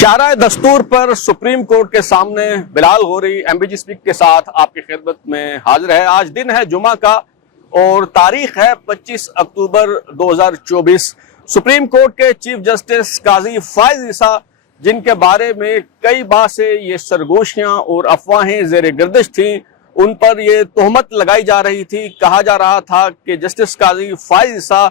शारा दस्तूर पर सुप्रीम कोर्ट के सामने बिलाल गौरी एमबीजी स्पीक के साथ आपकी खिदमत में हाजिर है। आज दिन है जुमा का और तारीख है 25 अक्टूबर 2024। सुप्रीम कोर्ट के चीफ जस्टिस काजी फाइज ईसा, जिनके बारे में कई बार से ये सरगोशियां और अफवाहें जेर गर्दिश थी, उन पर ये तोहमत लगाई जा रही थी। कहा जा रहा था कि जस्टिस काजी फाइज ईसा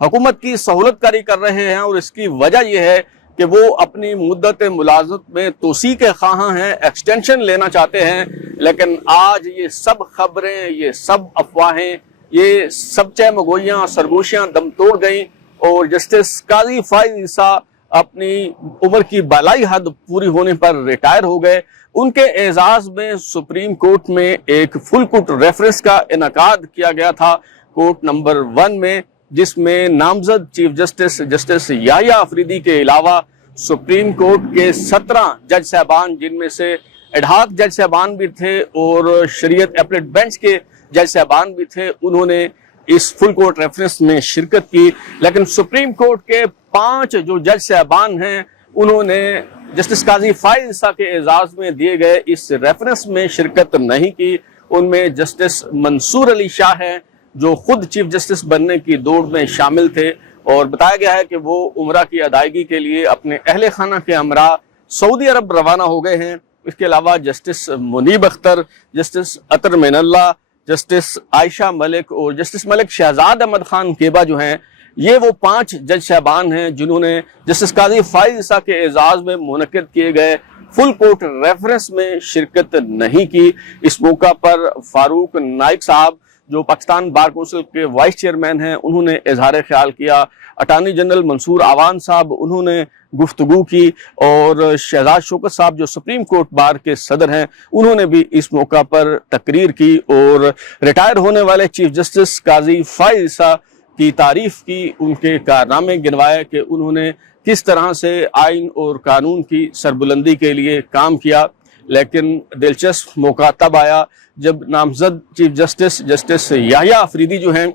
हुकूमत की सहूलतकारी कर रहे हैं और इसकी वजह यह है कि वो अपनी मुद्दत मुलाजमत में तोसी के ख्वाह हैं, एक्सटेंशन लेना चाहते हैं। लेकिन आज ये सब खबरें, ये सब अफवाहें, ये सब चहमगोइयाँ सरगोशियाँ दम तोड़ गई और जस्टिस काजी फाइज ईसा अपनी उम्र की बालाई हद पूरी होने पर रिटायर हो गए। उनके एजाज में सुप्रीम कोर्ट में एक फुल कोर्ट रेफरेंस का इनकाद किया गया था कोर्ट नंबर 1 में, जिसमें नामजद chief justice justice Yahya Afridi के अलावा सुप्रीम कोर्ट के 17 जज साहबान, जिनमें से एडहॉक जज साहबान भी थे और शरीयत एपलेट बेंच के जज साहबान भी थे, उन्होंने इस फुल कोर्ट रेफरेंस में शिरकत की। लेकिन सुप्रीम कोर्ट के 5 जो जज साहबान हैं, उन्होंने जस्टिस काजी फाइज ईसा के एजाज में दिए गए इस रेफरेंस में शिरकत नहीं की। उनमें जस्टिस मंसूर अली शाह हैं, जो खुद चीफ जस्टिस बनने की दौड़ में शामिल थे और बताया गया है कि वो उम्रा की अदायगी के लिए अपने अहले खाना के हमरा सऊदी अरब रवाना हो गए हैं। इसके अलावा justice Munib Akhtar, justice Athar Minallah, justice Ayesha Malik और जस्टिस मलिक शहजाद अहमद खान केबा जो हैं, ये वो 5 जज साहबान हैं जिन्होंने जस्टिस काजी फाइज ईसा के एजाज में मुनक्किद किए गए फुल कोर्ट रेफरेंस में शिरकत नहीं की। इस मौका पर फारूक नाइक साहब, जो पाकिस्तान बार कौंसिल के वाइस चेयरमैन हैं, उन्होंने इजहार ख्याल किया। अटार्नी जनरल मंसूर आवान साहब, उन्होंने गुफ्तगू की और शहजाद शौकत साहब, जो सुप्रीम कोर्ट बार के सदर हैं, उन्होंने भी इस मौका पर तकरीर की और रिटायर होने वाले चीफ जस्टिस काजी फाइज ईसा की तारीफ की, उनके कारनामे गिनवाए कि उन्होंने किस तरह से आइन और कानून की सरबुलंदी के लिए काम किया। लेकिन दिलचस्प मौका तब आया जब नामजद chief justice justice Yahya Afridi जो हैं,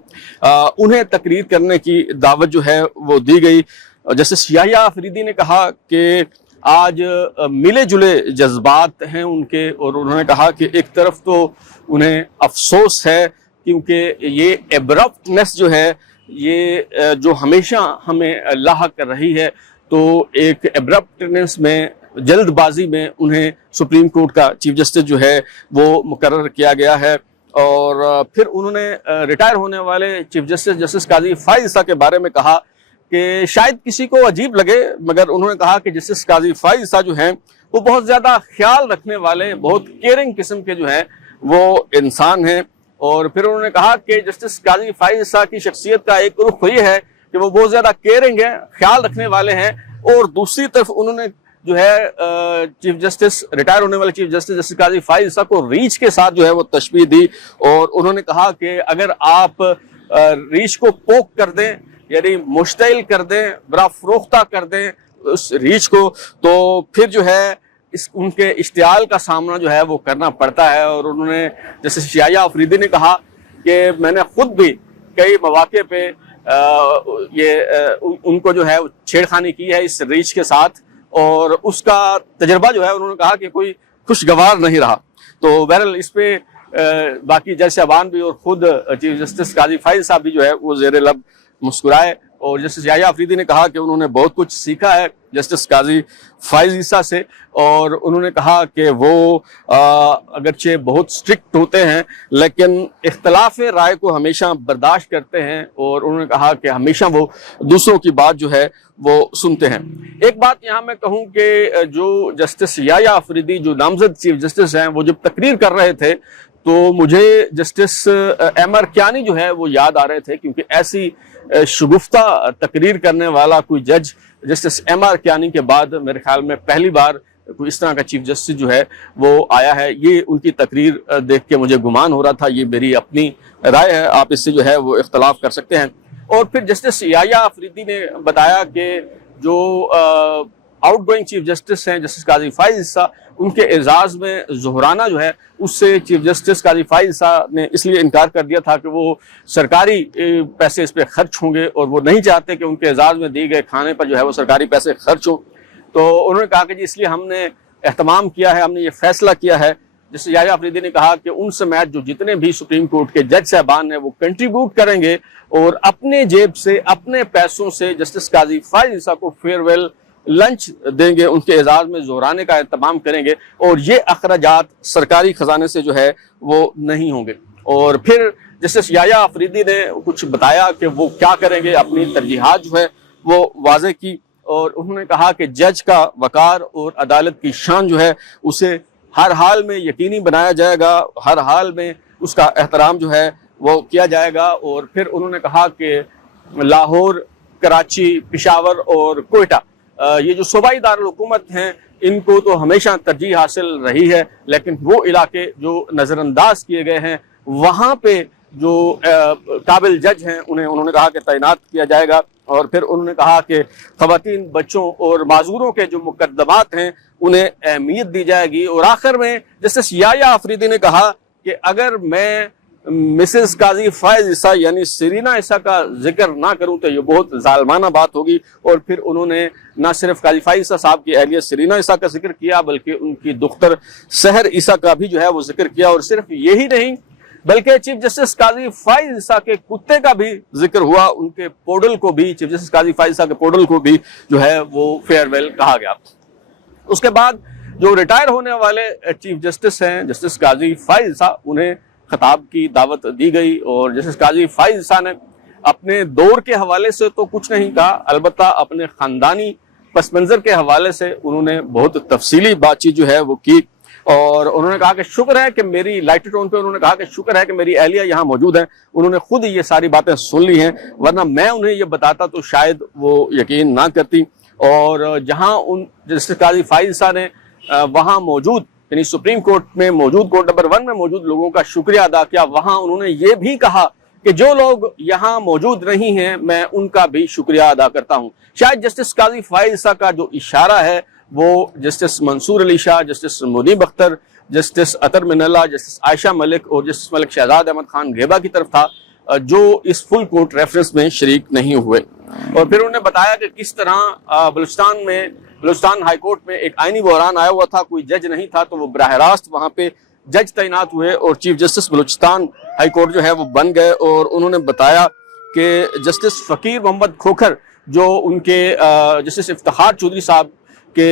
उन्हें तकरीर करने की दावत जो है वो दी गई। जस्टिस याहिया अफरीदी ने कहा कि आज मिले जुले जज्बात हैं उनके, और उन्होंने कहा कि एक तरफ तो उन्हें अफसोस है क्योंकि ये एब्रप्टनेस जो है, ये जो हमेशा हमें लाहक कर रही है, तो एक एब्रप्टनेस में, जल्दबाजी में उन्हें सुप्रीम कोर्ट का चीफ जस्टिस जो है वो मुकर्रर किया गया है। और फिर उन्होंने रिटायर होने वाले चीफ जस्टिस जस्टिस काजी फाइज ईसा के बारे में कहा कि शायद किसी को अजीब लगे, मगर उन्होंने कहा कि जस्टिस काजी फाइज ईसा जो हैं वो बहुत ज़्यादा ख्याल रखने वाले, बहुत केयरिंग किस्म के जो हैं वो इंसान हैं। और फिर उन्होंने कहा कि जस्टिस काजी फाइज ईसा की शख्सियत का एक रुख ये है कि वो बहुत ज़्यादा केयरिंग है, ख्याल रखने वाले हैं। और दूसरी तरफ उन्होंने जो है चीफ जस्टिस, रिटायर होने वाले चीफ जस्टिस जस्टिस काजी फाइज ईसा को रीच के साथ जो है वो तशबीह दी और उन्होंने कहा कि अगर आप रीच को पोक कर दें, यानी मुश्तइल कर दें, बरा फरोख्ता कर दें उस रीच को, तो फिर जो है उनके इश्तियाल का सामना जो है वो करना पड़ता है। और उन्होंने जस्टिस याहिया अफरीदी ने कहा कि मैंने खुद भी कई मौके पे उनको जो है छेड़खानी की है इस रीच के साथ, और उसका तजर्बा जो है उन्होंने कहा कि कोई खुशगवार नहीं रहा। तो बहरहाल इस पे बाकी जज साहबान भी और खुद चीफ जस्टिस काजी फाइज साहब भी जो है वो जेर लब मुस्कुराए। और जस्टिस याहिया अफरीदी ने कहा कि उन्होंने बहुत कुछ सीखा है जस्टिस काजी फाइज ईसा से, और उन्होंने कहा कि वो अगरचे बहुत स्ट्रिक्ट होते हैं लेकिन इख्तलाफ राय को हमेशा बर्दाश्त करते हैं, और उन्होंने कहा कि हमेशा वो दूसरों की बात जो है वो सुनते हैं। एक बात यहाँ मैं कहूँ कि जो जस्टिस याहिया अफरीदी, जो नामजद चीफ जस्टिस हैं, वो जब तकरीर कर रहे थे तो मुझे जस्टिस एमआर कियानी जो है वो याद आ रहे थे, क्योंकि ऐसी शगुफ्ता तकरीर करने वाला कोई जज जस्टिस एमआर कियानी के बाद मेरे ख्याल में पहली बार कोई इस तरह का चीफ जस्टिस जो है वो आया है। ये उनकी तकरीर देख के मुझे गुमान हो रहा था, ये मेरी अपनी राय है, आप इससे जो है वो इख्तलाफ कर सकते हैं। और फिर जस्टिस याहिया अफरीदी ने बताया कि जो आउटगोइंग चीफ जस्टिस हैं जस्टिस काजी फाइज ईसा, उनके एजाज में ज़ुहराना जो है उससे चीफ जस्टिस काजी फाइज ईसा ने इसलिए इनकार कर दिया था कि वो सरकारी पैसे इस पर खर्च होंगे और वो नहीं चाहते कि उनके एजाज में दिए गए खाने पर जो है वो सरकारी पैसे खर्च हों। तो उन्होंने कहा कि जी इसलिए हमने एहतमाम किया है, हमने ये फैसला किया है। जैसे याया अफरीदी ने कहा कि उन समेत जो जितने भी सुप्रीम कोर्ट के जज साहबान हैं वो कंट्रीब्यूट करेंगे और अपने जेब से, अपने पैसों से जस्टिस काजी फाइज ईसा को फेयरवेल लंच देंगे, उनके एजाज में जोराने का इंतजाम करेंगे और ये अखराजात सरकारी खजाने से जो है वो नहीं होंगे। और फिर जस्टिस याया अफरीदी ने कुछ बताया कि वो क्या करेंगे, अपनी तरजीहात जो है वो वाजे की और उन्होंने कहा कि जज का वकार और अदालत की शान जो है उसे हर हाल में यकीनी बनाया जाएगा, हर हाल में उसका एहतराम जो है वो किया जाएगा। और फिर उन्होंने कहा कि लाहौर, कराची, पेशावर और कोयटा ये जो सूबाई दारुल हुकूमत हैं इनको तो हमेशा तरजीह हासिल रही है, लेकिन वो इलाके जो नज़रअंदाज किए गए हैं वहाँ पे जो काबिल जज हैं उन्हें उन्होंने कहा कि तैनात किया जाएगा। और फिर उन्होंने कहा कि ख़वातीन, बच्चों और माजूरों के जो मुकदमात हैं उन्हें अहमियत दी जाएगी। और आखिर में जस्टिस याया अफरीदी ने कहा कि अगर मैं मिसेस काजी फाइज ईसा यानी सरीना ईसा का जिक्र ना करूं तो ये बहुत जालमाना बात होगी। और फिर उन्होंने ना सिर्फ काजी फाइज ईसा साहब की अहलिया सरीना ईसा का जिक्र किया बल्कि उनकी दुख्तर सहर ईसा का भी जो है वो जिक्र किया। और सिर्फ यही नहीं बल्कि चीफ जस्टिस काजी फाइज ईसा के कुत्ते का भी जिक्र हुआ, उनके पोडल को भी, चीफ जस्टिस काजी फाइज ईसा के पोडल को भी जो है वो फेयरवेल कहा गया। उसके बाद जो रिटायर होने वाले चीफ जस्टिस हैं जस्टिस काजी फाइज ईसा, उन्हें खिताब की दावत दी गई और जस्टिस काजी फाइज ईसा ने अपने दौर के हवाले से तो कुछ नहीं कहा, अलबत्ता अपने खानदानी पस मंजर के हवाले से उन्होंने बहुत तफसीली बातचीत जो है वो की। और उन्होंने कहा कि शुक्र है कि मेरी लाइट टोन पे उन्होंने कहा कि शुक्र है कि मेरी अहलिया यहाँ मौजूद है, उन्होंने खुद ये सारी बातें सुन ली हैं, वरना मैं उन्हें ये बताता तो शायद वो यकीन ना करती। और जहाँ उन जस्टिस काजी फाइज ईसा ने वहाँ मौजूद यानी सुप्रीम कोर्ट में मौजूद, कोर्ट नंबर 1 में मौजूद लोगों का शुक्रिया अदा किया, वहाँ उन्होंने ये भी कहा कि जो लोग यहाँ मौजूद नहीं हैं मैं उनका भी शुक्रिया अदा करता हूँ। शायद जस्टिस काजी फाइज ईसा का जो इशारा है वो justice Mansoor Ali Shah, justice Munib Akhtar, justice Athar Minallah, justice Ayesha Malik और जस्टिस मलिक शहजाद अहमद खान घेबा की तरफ था, जो इस फुल कोर्ट रेफरेंस में शरीक नहीं हुए। और फिर उन्होंने बताया कि किस तरह बलूचिस्तान हाई कोर्ट में एक आईनी बहरान आया हुआ था, कोई जज नहीं था, तो वो बराह रास्त वहाँ पे जज तैनात हुए और chief justice Balochistan high court जो है वो बन गए। और उन्होंने बताया कि जस्टिस फकीर मोहम्मद खोखर जो उनके जस्टिस इफ्तिखार चौधरी साहब के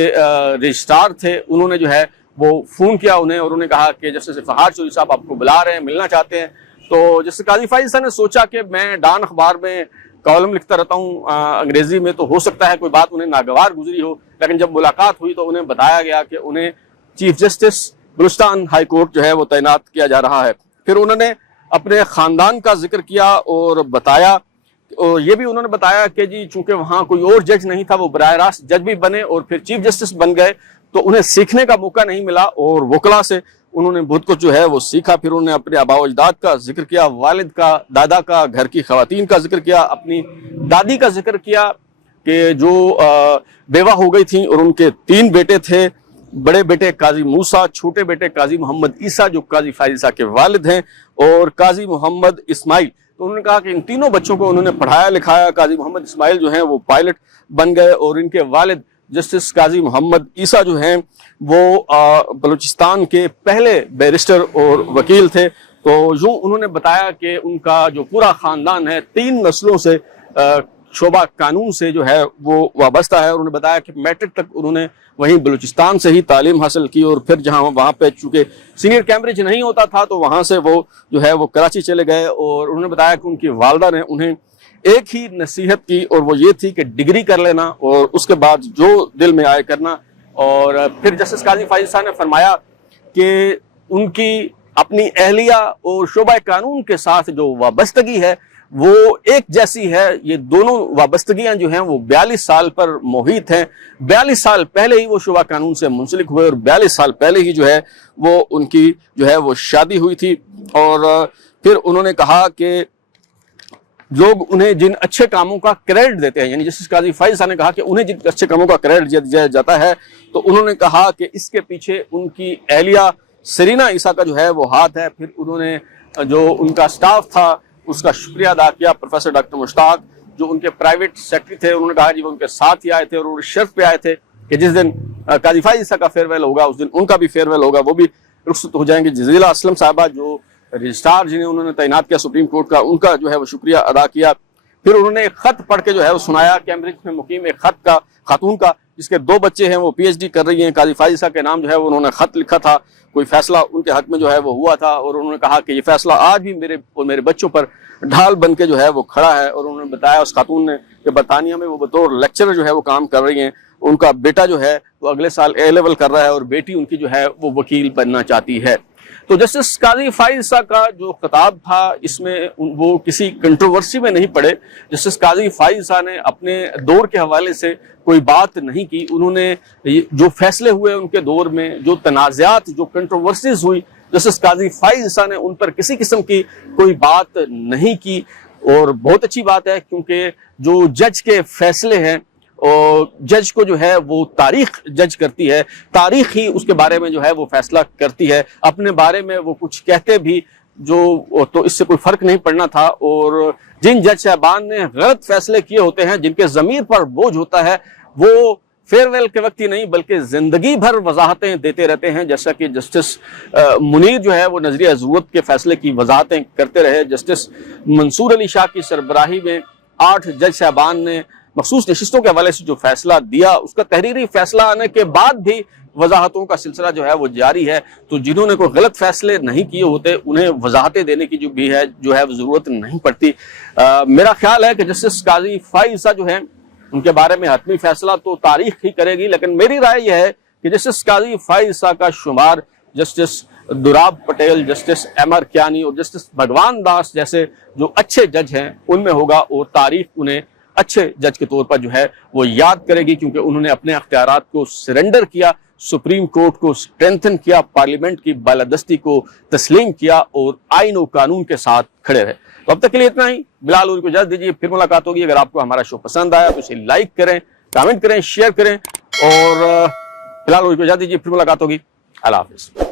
रजिस्ट्रार थे, उन्होंने जो है वो फोन किया उन्हें और उन्होंने कहा कि जस्टिस इफ्तिखार चौधरी साहब आपको बुला रहे हैं, मिलना चाहते हैं। तो जस्टिस काजी फाइज ईसा ने सोचा कि मैं डान अखबार में कॉलम लिखता रहता हूँ अंग्रेजी में, तो हो सकता है कोई बात उन्हें नागवार गुजरी हो, लेकिन जब मुलाकात हुई तो उन्हें बताया गया कि उन्हें chief justice Balochistan high court जो है वो तैनात किया जा रहा है। फिर उन्होंने अपने खानदान का जिक्र किया और बताया, और ये भी उन्होंने बताया कि जी चूंकि वहाँ कोई और जज नहीं था, वो बराह रास्त जज भी बने और फिर चीफ जस्टिस बन गए, तो उन्हें सीखने का मौका नहीं मिला और वकला से उन्होंने बहुत कुछ जो है वो सीखा। फिर उन्होंने अपने आबा अजदाद का जिक्र किया, वालिद का, दादा का, घर की खवातीन का जिक्र किया, अपनी दादी का जिक्र किया कि जो बेवा हो गई थी और उनके 3 बेटे थे, बड़े बेटे काजी मूसा, छोटे बेटे काजी मोहम्मद ईसा जो काजी फाइज ईसा के वालिद हैं, और काजी मोहम्मद इस्माइल। तो उन्होंने कहा कि इन तीनों बच्चों को उन्होंने पढ़ाया लिखाया। काजी मोहम्मद इस्माइल जो हैं वो पायलट बन गए और इनके वालिद जस्टिस काजी मोहम्मद ईसा जो हैं वो बलूचिस्तान के पहले बैरिस्टर और वकील थे। तो यूं उन्होंने बताया कि उनका जो पूरा खानदान है 3 नस्लों से शोबा कानून से जो है वो वाबस्ता है। उन्होंने बताया कि मैट्रिक तक उन्होंने वहीं बलूचिस्तान से ही तालीम हासिल की और फिर जहां वहाँ पे चूंकि सीनियर कैम्ब्रिज नहीं होता था तो वहाँ से वो जो है वो कराची चले गए। और उन्होंने बताया कि उनकी वालदा ने उन्हें एक ही नसीहत की और वो ये थी कि डिग्री कर लेना और उसके बाद जो दिल में आए करना। और फिर जस्टिस काजी फाइज ईसा ने फरमाया कि उनकी अपनी अहलिया और शोबा कानून के साथ जो वाबस्तगी है वो एक जैसी है। ये दोनों वाबस्तगियां जो हैं वो 42 साल पर मोहित हैं। 42 साल पहले ही वो शोबा कानून से मुंसलिक हुए और 42 साल पहले ही जो है वो उनकी जो है वो शादी हुई थी। और फिर उन्होंने कहा कि लोग उन्हें जिन अच्छे कामों का क्रेडिट देते हैं, यानी जस्टिस काजी फाइज ईसा ने कहा कि उन्हें जिन अच्छे कामों का क्रेडिट दिया जाता है, तो उन्होंने कहा कि इसके पीछे उनकी अहलिया सरीना ईसा का जो है वो हाथ है। फिर उन्होंने जो उनका स्टाफ था उसका शुक्रिया अदा किया। प्रोफेसर डॉक्टर मुश्ताक जो उनके प्राइवेट सेक्रेटरी थे, उन्होंने कहा जी वो उनके साथ ही आए थे और वो शर्त पे आए थे कि जिस दिन काजी फाइज ईसा का फेयरवेल होगा उस दिन उनका भी फेयरवेल होगा, वो भी रुखसत हो जाएंगे। जजीला असलम साहबा जो रजिस्ट्रार जिन्हें उन्होंने तैनात किया सुप्रीम कोर्ट का, उनका जो है वो शुक्रिया अदा किया। फिर उन्होंने एक खत पढ़ के जो है वो सुनाया, कैम्ब्रिज में मुकीम एक खत का खातून का, जिसके 2 बच्चे हैं, वो PhD कर रही हैं, काजी फाइज ईसा के नाम जो है वो उन्होंने खत लिखा था, कोई फैसला उनके हक में जो है वो हुआ था, और उन्होंने कहा कि ये फैसला आज भी मेरे और मेरे बच्चों पर ढाल बन के जो है वो खड़ा है। और उन्होंने बताया उस खातून ने कि बरतानिया में वो बतौर लेक्चरर जो है वो काम कर रही हैं, उनका बेटा जो है वो अगले साल A लेवल कर रहा है और बेटी उनकी जो है वो वकील बनना चाहती है। तो जस्टिस काजी फाइज ईसा का जो खिताब था इसमें वो किसी कंट्रोवर्सी में नहीं पड़े। जस्टिस काजी फाइज ईसा ने अपने दौर के हवाले से कोई बात नहीं की। उन्होंने जो फैसले हुए उनके दौर में, जो तनाज़ात, जो कंट्रोवर्सीज हुई, जस्टिस काजी फाइज ईसा ने उन पर किसी किस्म की कोई बात नहीं की। और बहुत अच्छी बात है, क्योंकि जो जज के फैसले हैं और जज को जो है वो तारीख जज करती है, तारीख ही उसके बारे में जो है वो फैसला करती है। अपने बारे में वो कुछ कहते भी जो तो इससे कोई फर्क नहीं पड़ना था। और जिन जज साहबान ने गलत फैसले किए होते हैं, जिनके जमीर पर बोझ होता है, वो फेयरवेल के वक्त ही नहीं बल्कि जिंदगी भर वजाहतें देते रहते हैं। जैसा कि जस्टिस मुनीर जो है वो नजरिया ज़रूरत के फैसले की वजाहतें करते रहे। जस्टिस मंसूर अली शाह की सरबराही में 8 जज साहबान ने मखसूस नशिस्तों के हवाले से जो फैसला दिया, उसका तहरीरी फैसला आने के बाद भी वजाहतों का सिलसिला जो है वो जारी है। तो जिन्होंने कोई गलत फैसले नहीं किए होते उन्हें वजाहतें देने की जो भी है जो है जरूरत नहीं पड़ती। मेरा ख्याल है कि जस्टिस काजी फाइज ईसा जो है उनके बारे में हतमी फैसला तो तारीख ही करेगी, लेकिन मेरी राय यह है कि जस्टिस काजी फाइज ईसा का शुमार justice Durab Patel, justice MR Kayani और जस्टिस भगवान दास जैसे जो अच्छे जज हैं उनमें होगा, और तारीख उन्हें अच्छे जज के तौर पर जो है वो याद करेगी, क्योंकि उन्होंने अपने अख्तियारात को सरेंडर किया, सुप्रीम कोर्ट को स्ट्रेंथन किया, पार्लियामेंट की बालादस्ती को तस्लीम किया और आईन और कानून के साथ खड़े रहे। तो अब तक के लिए इतना ही। बिलाल उर को इजाजत दीजिए, फिर मुलाकात होगी। अगर आपको हमारा शो पसंद आया तो इसे लाइक करें, कमेंट करें, शेयर करें, और बिलाल उर को इजाजत दीजिए, फिर मुलाकात होगी। अल्लाह हाफिज़।